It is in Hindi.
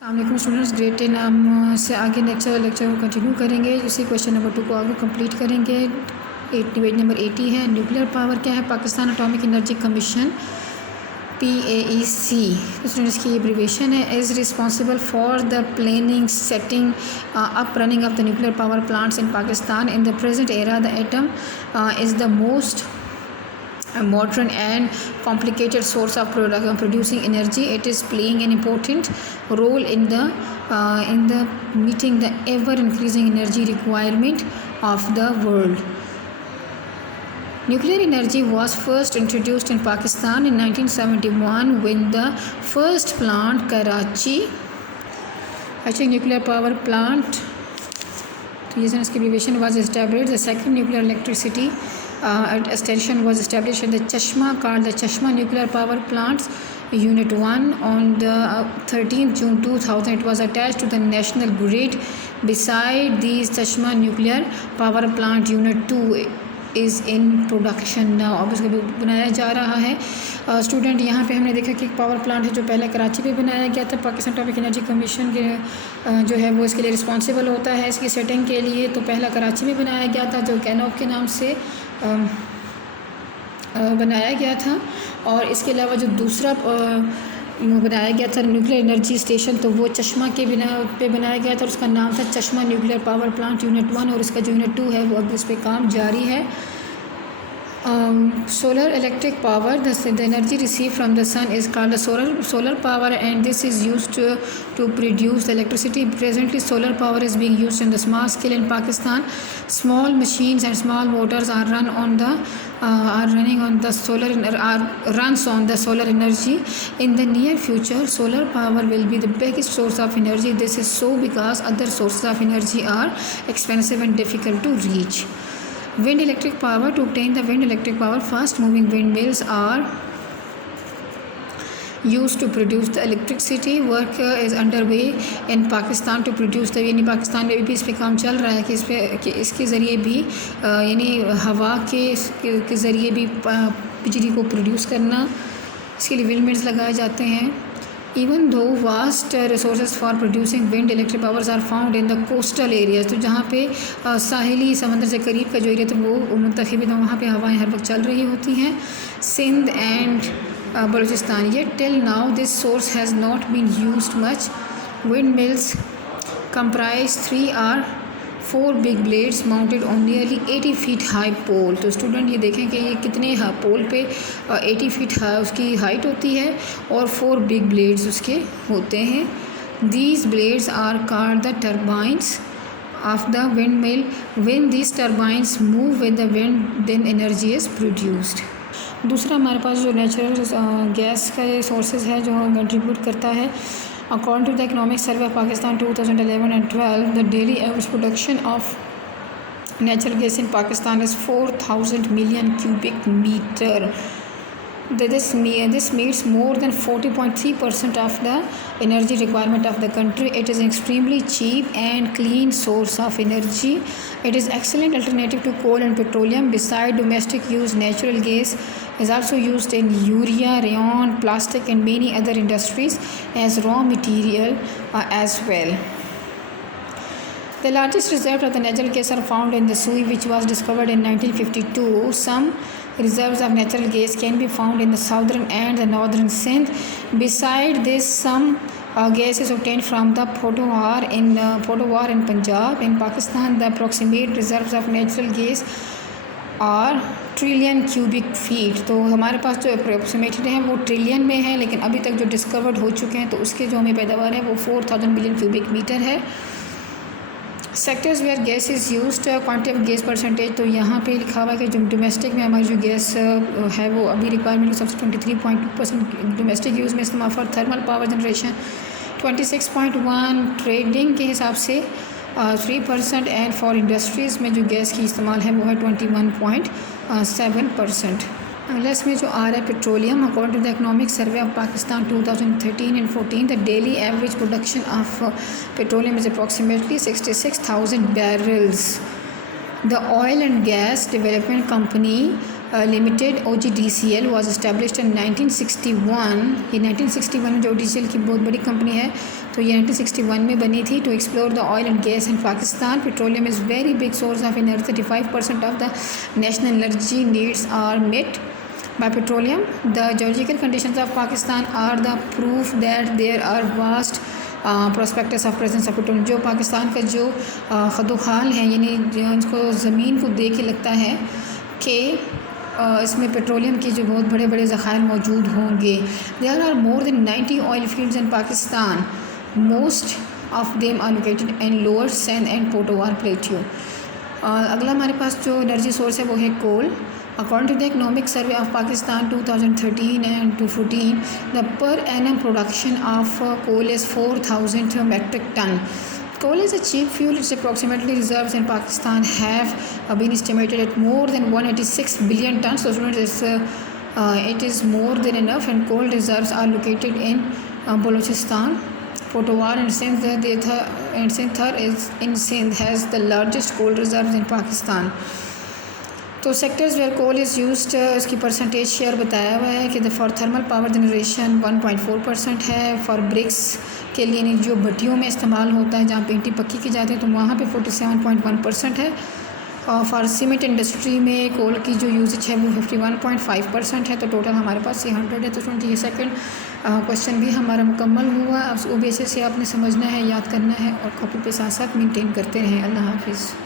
अस्सलाम स्टूडेंट्स, ग्रेड 10 हम से आगे लेक्चर को कंटिन्यू करेंगे। इसी क्वेश्चन नंबर 2 को आगे कंप्लीट करेंगे। पेज नंबर 80 है। न्यूक्लियर पावर क्या है? Pakistan atomic energy commission PAEC students की एब्रीविएशन है। Is responsible for the planning, setting up, running of the nuclear power plants in Pakistan in the present era. The atom is the most modern and complicated source of producing energy. It is playing an important role in the meeting the ever increasing energy requirement of the world. Nuclear energy was first introduced in Pakistan in 1971 when the first plant Karachi nuclear power plant, reason its abbreviation, was established. The second nuclear electricity station was established in the Chashma, called the Chashma Nuclear Power Plants Unit 1 on the 13th June 2000. It was attached to the national grid. Beside these, Chashma Nuclear Power Plant Unit 2 is in production now. अब इसको बनाया जा रहा है। स्टूडेंट यहाँ पे हमने देखा कि एक पावर प्लांट है जो पहले कराची पे बनाया गया था। पाकिस्तान एटॉमिक एनर्जी कमीशन के जो है वो इसके लिए रिस्पॉन्सिबल होता है इसकी सेटिंग के लिए। तो पहला कराची में बनाया गया था जो कैनॉक के नाम से बनाया गया था, और इसके अलावा जो दूसरा बनाया गया था न्यूक्लियर एनर्जी स्टेशन तो वो चश्मा के पे बनाया गया था। उसका नाम था चश्मा न्यूक्लियर पावर प्लांट यूनिट 1, और इसका जो यूनिट 2 है वो अब इस पर काम जारी है। Solar electric power, the energy received from the sun is called the solar power, and this is used to produce the electricity. Presently, solar power is being used in the small scale in Pakistan. Small machines and small motors are runs on the solar energy. In the near future, solar power will be the biggest source of energy. This is so because other sources of energy are expensive and difficult to reach. Wind electric power. To obtain the wind electric power, fast moving windmills are used to produce the electricity. Work is underway in Pakistan to produce the, यानी पाकिस्तान में भी इस पे काम चल रहा है कि इसके ज़रिए भी यानी हवा के ज़रिए भी बिजली को प्रोड्यूस करना, इसके लिए विंड मिल्स लगाए जाते हैं। Even though vast resources for producing wind electric powers are found in the coastal areas, तो जहाँ पे साहिली समंदर से करीब का जो एरिया था वो मुंतखब है, तो वहाँ पे हवाएं हर वक्त चल रही होती हैं। Sindh and Balochistan, yet till now this source has not been used much. Windmills comprise 3 or 4 big blades mounted on nearly 80 feet high pole. तो स्टूडेंट ये देखें कि ये कितने पोल पे 80 फीट उसकी हाइट होती है और 4 बिग ब्लेड्स उसके होते हैं। These blades are called the turbines of the windmill. When these turbines move with the wind, then energy is produced. दूसरा हमारे पास जो नेचुरल गैस का सोर्सेज है जो कंट्रीब्यूट करता है। According to the Economic Survey of Pakistan 2011 and 12, the daily average production of natural gas in Pakistan is 4,000 million cubic meter. This meets more than 40.3% of the energy requirement of the country. It is an extremely cheap and clean source of energy. It is excellent alternative to coal and petroleum. Besides domestic use, natural gas is also used in urea, rayon, plastic and many other industries as raw material as well. The largest reserves of the natural gas are found in the Sui, which was discovered in 1952. Some reserves of natural gas can be found in the southern and the northern Sindh. Beside this, some gas is obtained from the Potowar in Punjab. In Pakistan, the approximate reserves of natural gas are trillion cubic feet. तो हमारे पास जो अप्रोक्सीमेटेड हैं वो ट्रिलियन में है, लेकिन अभी तक जो डिस्कवर्ड हो चुके हैं तो उसके जो हमें पैदावार है वो 4,000 मिलियन क्यूबिक मीटर है। Sectors where gas is used, quantity of gas percentage, तो यहाँ पे लिखा हुआ है कि जो डोमेस्टिक में हमारी जो गैस है वो अभी रिक्वायरमेंट के सबसे 23.2% डोमेस्टिक यूज़ में इस्तेमाल for thermal power generation, 26.1 trading के हिसाब से 3%, एंड फॉर इंडस्ट्रीज़ में जो गैस की इस्तेमाल है वो है 21.7%। अगला में जो आ रहा है petroleum. According to the economic survey of Pakistan 2013 and 14, the daily average production of petroleum is approximately 66,000 barrels. The Oil and Gas Development Company limited OGDCL was established in 1961। ये 1961 में जो OGDCL की बहुत बड़ी कंपनी है तो ये 1961 में बनी थी। To explore the oil and gas in Pakistan, petroleum is very big source of energy, 35% of the national energy needs are met by petroleum. The geological conditions of Pakistan are the proof that there are vast prospectus of presence of petroleum. जो पाकिस्तान का जो खदोखाल है, यानी जो उसको ज़मीन को देख के लगता है कि इसमें पेट्रोलियम के जो बहुत बड़े बड़े ज़खायर मौजूद होंगे। There are more than 90 oil fields in Pakistan. Most of them are located in lower Sindh and Potowar plateau. अगला हमारे पास जो एनर्जी सोर्स है वो है कोल। According to the Economic Survey of Pakistan 2013 and 2014, the per annum production of coal is 4,000 metric ton. Coal is a cheap fuel. Its approximately reserves in Pakistan have been estimated at more than 186 billion tons. So students, it is more than enough, and coal reserves are located in Balochistan, Potowar and Sindh. Sindh has the largest coal reserves in Pakistan. तो sectors where coal is used, इसकी परसेंटेज शेयर बताया हुआ है कि फॉर थर्मल पावर जनरेशन 1.4% है। फॉर ब्रिक्स के लिए जो भट्टियों में इस्तेमाल होता है, जहाँ पेंटिंग पक्की की जाती है, तो वहाँ पे 47.1% है। और फॉर सीमेंट इंडस्ट्री में कोल की जो यूजेज है वो 51.5% है। तो टोटल हमारे पास 100 है। तो ये सेकंड क्वेश्चन भी हमारा मुकम्मल हुआ। अब वो बेसिस से आपने समझना है, याद करना है और कॉपी पे साथ साथ मेंटेन करते रहें। अल्लाह हाफिज़।